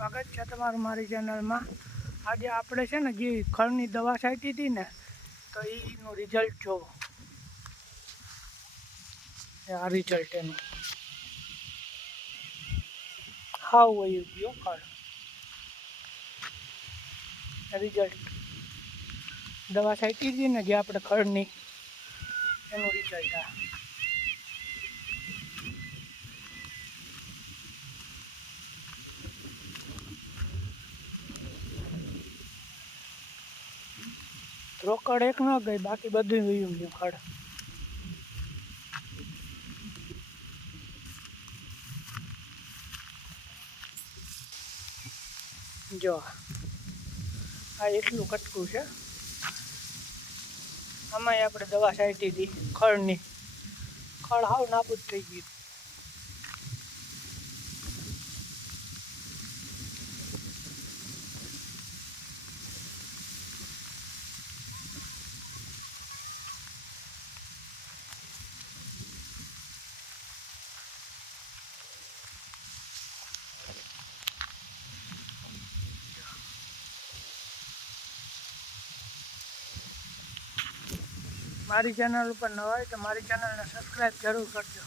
સ્વાગત છે તમારું મારી ચેનલમાં. આજે આપણે છે ને જે ખળની દવા છાંટી હતી ને, તો એનું રિઝલ્ટ જોવો. આ રિઝલ્ટ એનું. હાવ વયું ગયો ખળ. રિઝલ્ટ દવા છાંટી હતી ને જે આપણે ખળની, એનું રિઝલ્ટ આ. રોકડ એક ન ગઈ, બાકી બધું વયું ગયું ખડ. જો, આ એટલું કટકું છે. આમાંય આપણે દવા છાંટી હતી ખળની. ખળ હાવ નાબૂદ થઈ ગયું. મારી ચેનલ ઉપર નવા હોય તો મારી ચેનલને સબસ્ક્રાઈબ જરૂર કરજો.